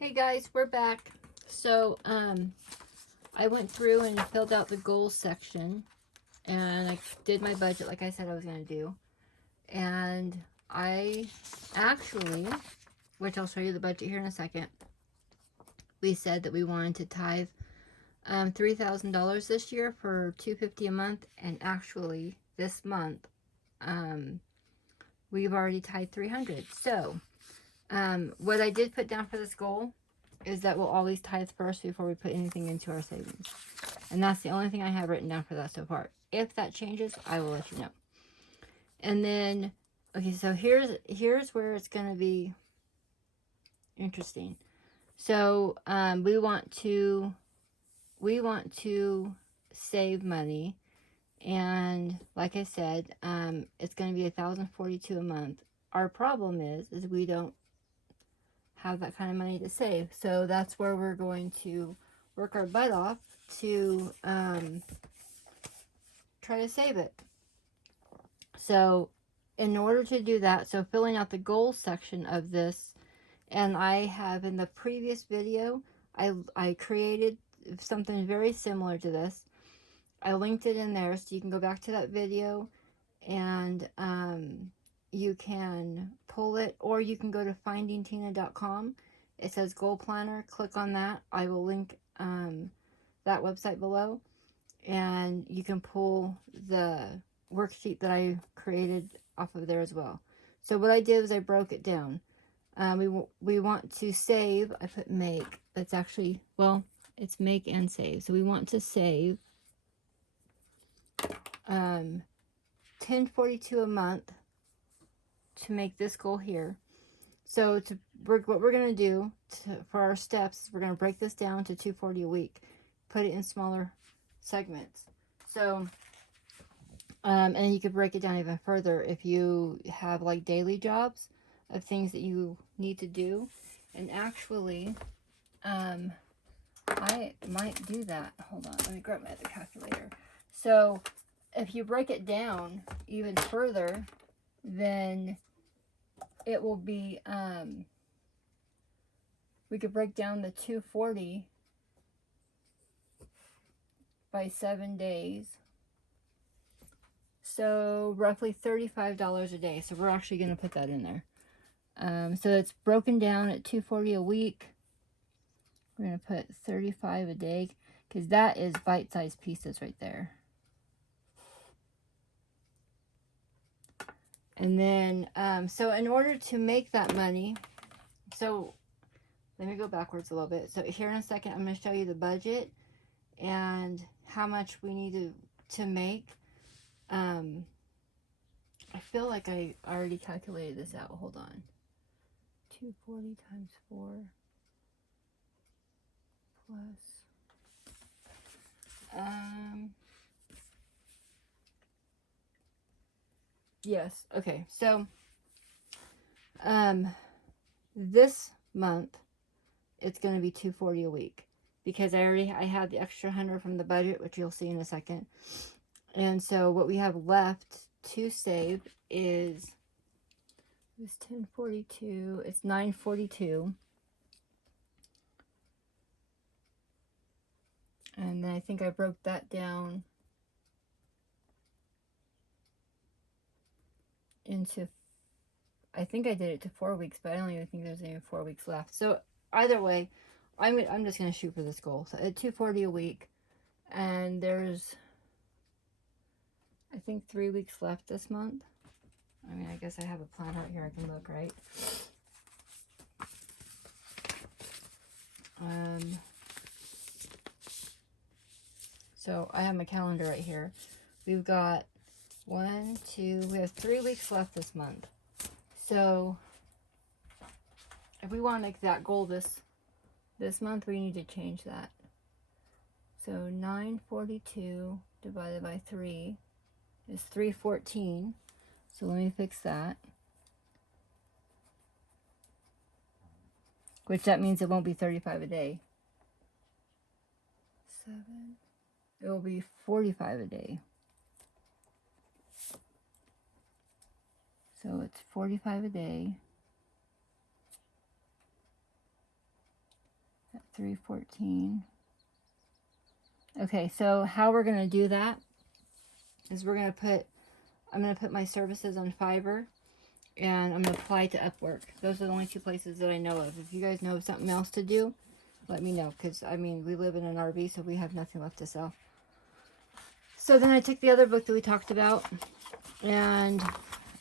Hey guys, we're back. So, I went through and filled out the goals section, and I did my budget like I said I was going to do. And I actually, which I'll show you the budget here in a second, we said that we wanted to tithe $3,000 this year for $250 a month, and actually this month, we've already tithed 300. So, what I did put down for this goal is that we'll always tithe first before we put anything into our savings. And that's the only thing I have written down for that so far. If that changes, I will let you know. And then, okay, so here's where it's going to be interesting. So we want to save money, and like I said, it's going to be $1,042 a month. Our problem is we don't have that kind of money to save. So that's where we're going to work our butt off to try to save it. So in order to do that, so filling out the goals section of this, and I have in the previous video, I created something very similar to this. I linked it in there, so you can go back to that video and you can pull it, or you can go to findingtina.com. It says goal planner. Click on that. I will link that website below, and you can pull the worksheet that I created off of there as well. So what I did was I broke it down. We want to save. I put make. That's actually, well, it's make and save. So we want to save $10.42 a month to make this goal here. So what we're going to do for our steps, we're going to break this down to $2.40 a week, put it in smaller segments. So and you could break it down even further if you have like daily jobs of things that you need to do. And actually, I might do that. Hold on, let me grab my other calculator. So if you break it down even further, then it will be, we could break down the 240 by 7 days. So roughly $35 a day. So we're actually going to put that in there. So it's broken down at $2.40 a week. We're going to put 35 a day because that is bite-sized pieces right there. And then, so in order to make that money, so let me go backwards a little bit. So here in a second, I'm going to show you the budget and how much we need to make. I feel like I already calculated this out. Hold on. 240 times 4 plus, yes, okay, so, this month, it's going to be $2.40 a week because I had the extra 100 from the budget, which you'll see in a second. And so what we have left to save is this 1042. It's 942. And then I think I broke that down into, I think I did it to 4 weeks, but I don't even think there's even 4 weeks left. So either way, I'm just going to shoot for this goal. So at $2.40 a week, and there's, I think 3 weeks left this month. I mean, I guess I have a plan right here. I can look, right? So I have my calendar right here. We've got we have 3 weeks left this month. So if we want to make that goal this month, we need to change that. So 942 divided by 3 is 314. So let me fix that. Which that means it won't be 35 a day. 7. It will be 45 a day. So it's 45 a day. 314. Okay, so how we're going to do that is I'm going to put my services on Fiverr, and I'm going to apply to Upwork. Those are the only two places that I know of. If you guys know of something else to do, let me know, because, I mean, we live in an RV, so we have nothing left to sell. So then I took the other book that we talked about, and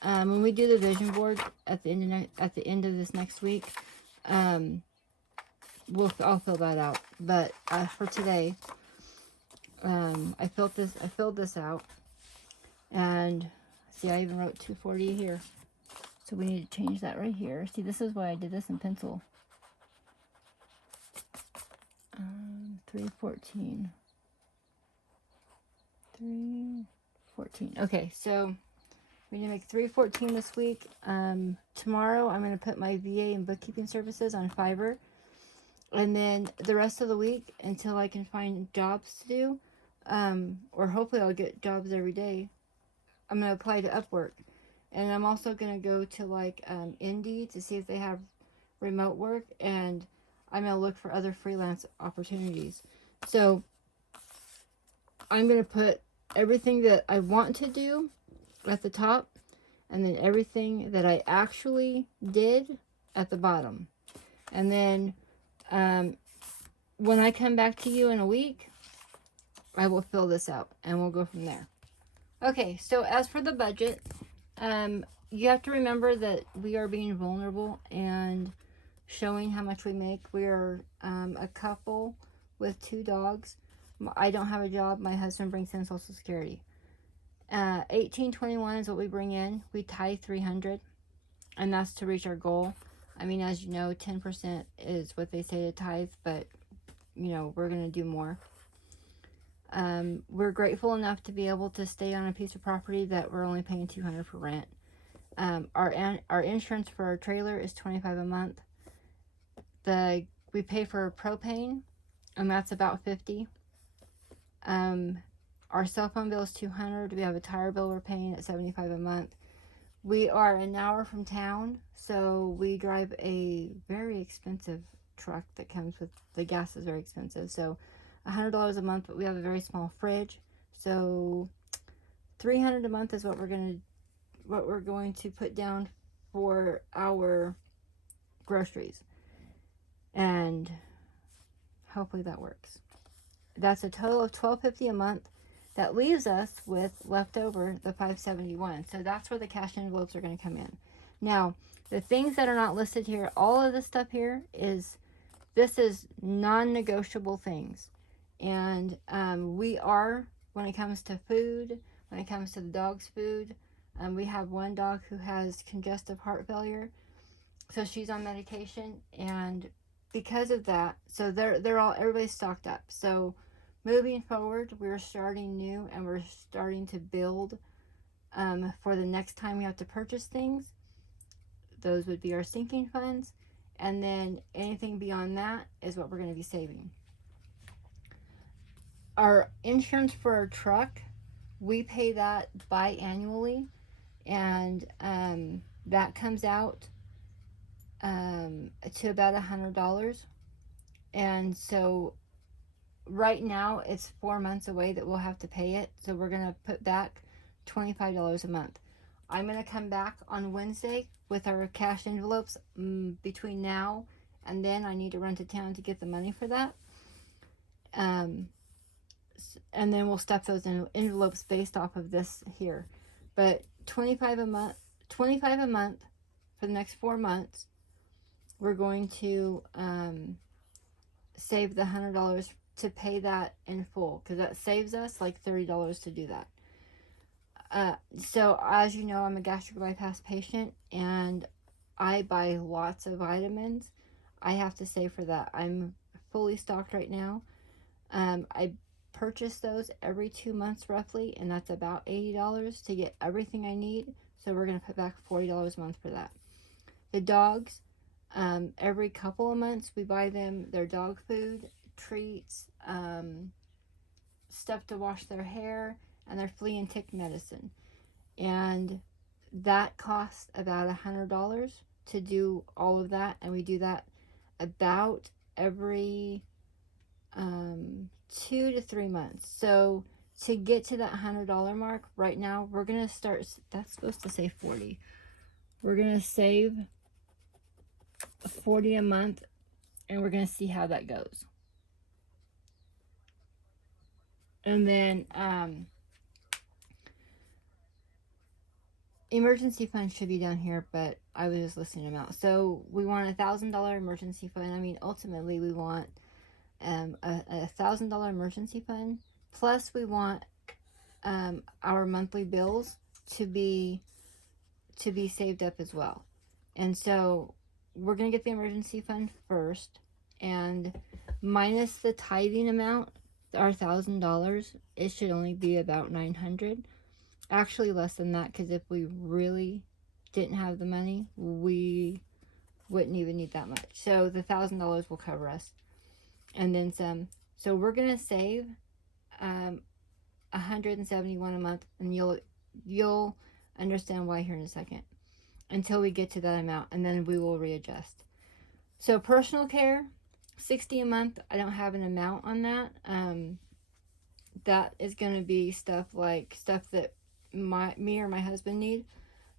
when we do the vision board at the end of this next week, I'll fill that out. But for today, I filled this out, and see, I even wrote 240 here. So we need to change that right here. See, this is why I did this in pencil. 314. 314. Okay, so we need to make 314 this week. Tomorrow I'm going to put my VA and bookkeeping services on Fiverr. And then the rest of the week, until I can find jobs to do, or hopefully I'll get jobs every day, I'm going to apply to Upwork. And I'm also going to go to like Indeed to see if they have remote work, and I'm going to look for other freelance opportunities. So I'm going to put everything that I want to do at the top, and then everything that I actually did at the bottom. And then when I come back to you in a week, I will fill this out, and we'll go from there. Okay, so as for the budget, you have to remember that we are being vulnerable and showing how much we make. We are a couple with 2 dogs. I don't have a job. My husband brings in Social Security. $18.21 is what we bring in. We tithe $300, and that's to reach our goal. I mean, as you know, 10% is what they say to tithe, but you know, we're going to do more. We're grateful enough to be able to stay on a piece of property that we're only paying $200 for rent. Our insurance for our trailer is $25 a month. We pay for propane, and that's about $50. Our cell phone bill is $200. We have a tire bill we're paying at $75 a month. We are an hour from town, so we drive a very expensive truck that comes with the gas is very expensive. So $100 a month, but we have a very small fridge. So $300 a month is what we're going to put down for our groceries, and hopefully that works. That's a total of $12.50 a month. That leaves us with leftover the $571. So that's where the cash envelopes are going to come in. Now, the things that are not listed here, all of this stuff here is non-negotiable things. And we are, when it comes to food, when it comes to the dog's food, we have one dog who has congestive heart failure, so she's on medication, and because of that, so everybody's stocked up. So moving forward, we're starting new, and we're starting to build for the next time we have to purchase things. Those would be our sinking funds, and then anything beyond that is what we're going to be saving. Our insurance for our truck, we pay that biannually, and that comes out to about $100. And so right now it's 4 months away that we'll have to pay it, so we're going to put back $25 a month. I'm going to come back on Wednesday with our cash envelopes. Between now and then I need to run to town to get the money for that, and then we'll stuff those in envelopes based off of this here. But $25 a month for the next 4 months. We're going to save the $100 to pay that in full, because that saves us like $30 to do that. So as you know, I'm a gastric bypass patient, and I buy lots of vitamins. I have to save for that. I'm fully stocked right now. I purchase those every 2 months roughly, and that's about $80 to get everything I need. So we're going to put back $40 a month for that. The dogs, every couple of months we buy them their dog food, treats, stuff to wash their hair, and their flea and tick medicine. And that costs about $100 to do all of that, and we do that about every 2 to 3 months. So to get to that $100 mark, right now we're gonna start. That's supposed to say 40. We're gonna save 40 a month, and we're gonna see how that goes. And then emergency fund should be down here, but I was just listing them out. So we want $1,000 emergency fund. I mean, ultimately we want a $1,000 emergency fund, plus we want our monthly bills to be saved up as well. And so we're gonna get the emergency fund first, and minus the tithing amount, our $1,000, it should only be about $900. Actually less than that, because if we really didn't have the money, we wouldn't even need that much. So the $1,000 will cover us, and then some. So we're gonna save $171 a month, and you'll understand why here in a second, until we get to that amount, and then we will readjust. So personal care, $60 a month. I don't have an amount on that. That is going to be stuff that me or my husband need.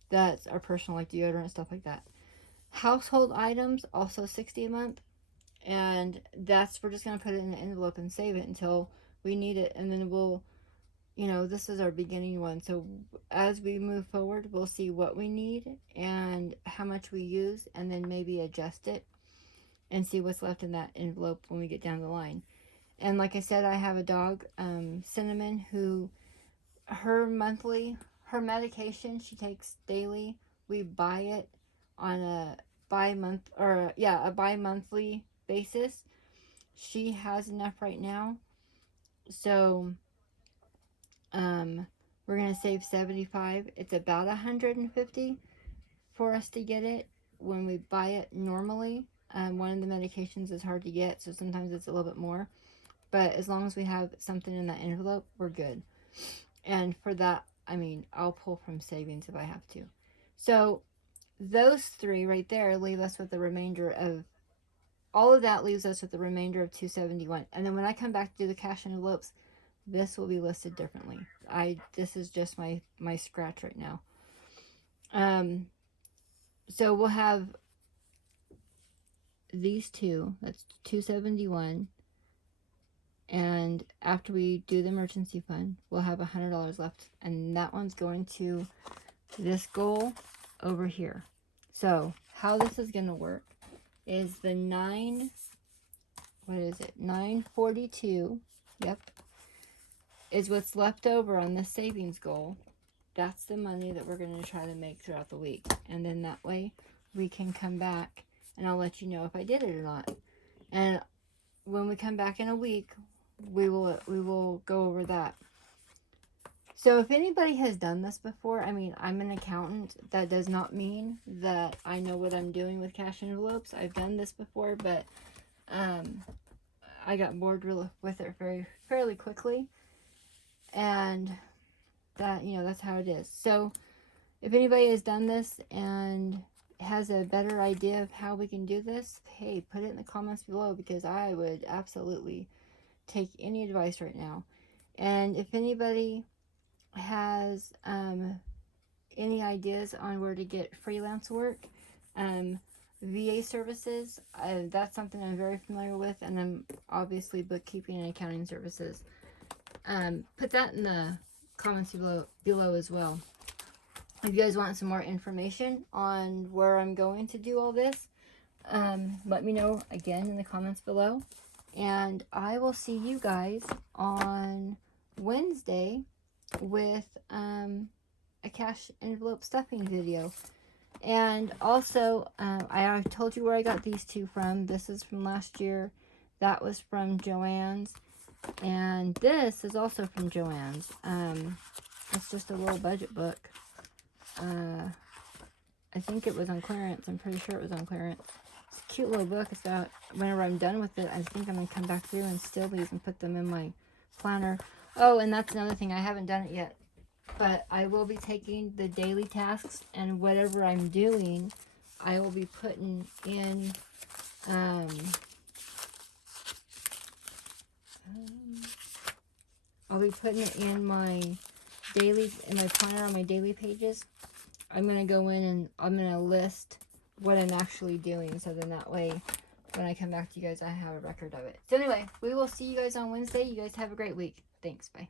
That's our personal, like deodorant, stuff like that. Household items, also $60 a month, and we're just going to put it in an envelope and save it until we need it, and then we'll, this is our beginning one. So as we move forward, we'll see what we need and how much we use, and then maybe adjust it and see what's left in that envelope when we get down the line. And like I said, I have a dog, Cinnamon, who her medication she takes daily. We buy it on a bi-monthly basis. She has enough right now, so we're gonna save $75. It's about $150 for us to get it when we buy it normally. One of the medications is hard to get, so sometimes it's a little bit more. But as long as we have something in that envelope, we're good. And for that, I mean, I'll pull from savings if I have to. So those three right there leave us with the remainder of, all of that leaves us with the remainder of $271. And then when I come back to do the cash envelopes, this will be listed differently. This is just my scratch right now. So we'll have these two. That's $271. And after we do the emergency fund, we'll have $100 left, and that one's going to this goal over here. So how this is going to work is the 942, yep, is what's left over on this savings goal. That's the money that we're going to try to make throughout the week, and then that way we can come back and I'll let you know if I did it or not. And when we come back in a week, we will go over that. So if anybody has done this before, I mean, I'm an accountant. That does not mean that I know what I'm doing with cash envelopes. I've done this before, but I got bored with it fairly quickly, and that, that's how it is. So if anybody has done this and has a better idea of how we can do this, hey, put it in the comments below, because I would absolutely take any advice right now. And if anybody has any ideas on where to get freelance work, VA services, that's something I'm very familiar with, and then obviously bookkeeping and accounting services. Put that in the comments below as well. If you guys want some more information on where I'm going to do all this, let me know again in the comments below. And I will see you guys on Wednesday with a cash envelope stuffing video. And also, I told you where I got these two from. This is from last year. That was from Joann's. And this is also from Joann's. It's just a little budget book. I think it was on clearance. I'm pretty sure it was on clearance. It's a cute little book. It's got, whenever I'm done with it, I think I'm going to come back through and steal these and put them in my planner. Oh, and that's another thing. I haven't done it yet. But I will be taking the daily tasks, and whatever I'm doing, I will be putting in I'll be putting it in my daily, in my planner on my daily pages. I'm going to go in and I'm going to list what I'm actually doing. So then that way, when I come back to you guys, I have a record of it. So anyway, we will see you guys on Wednesday. You guys have a great week. Thanks. Bye.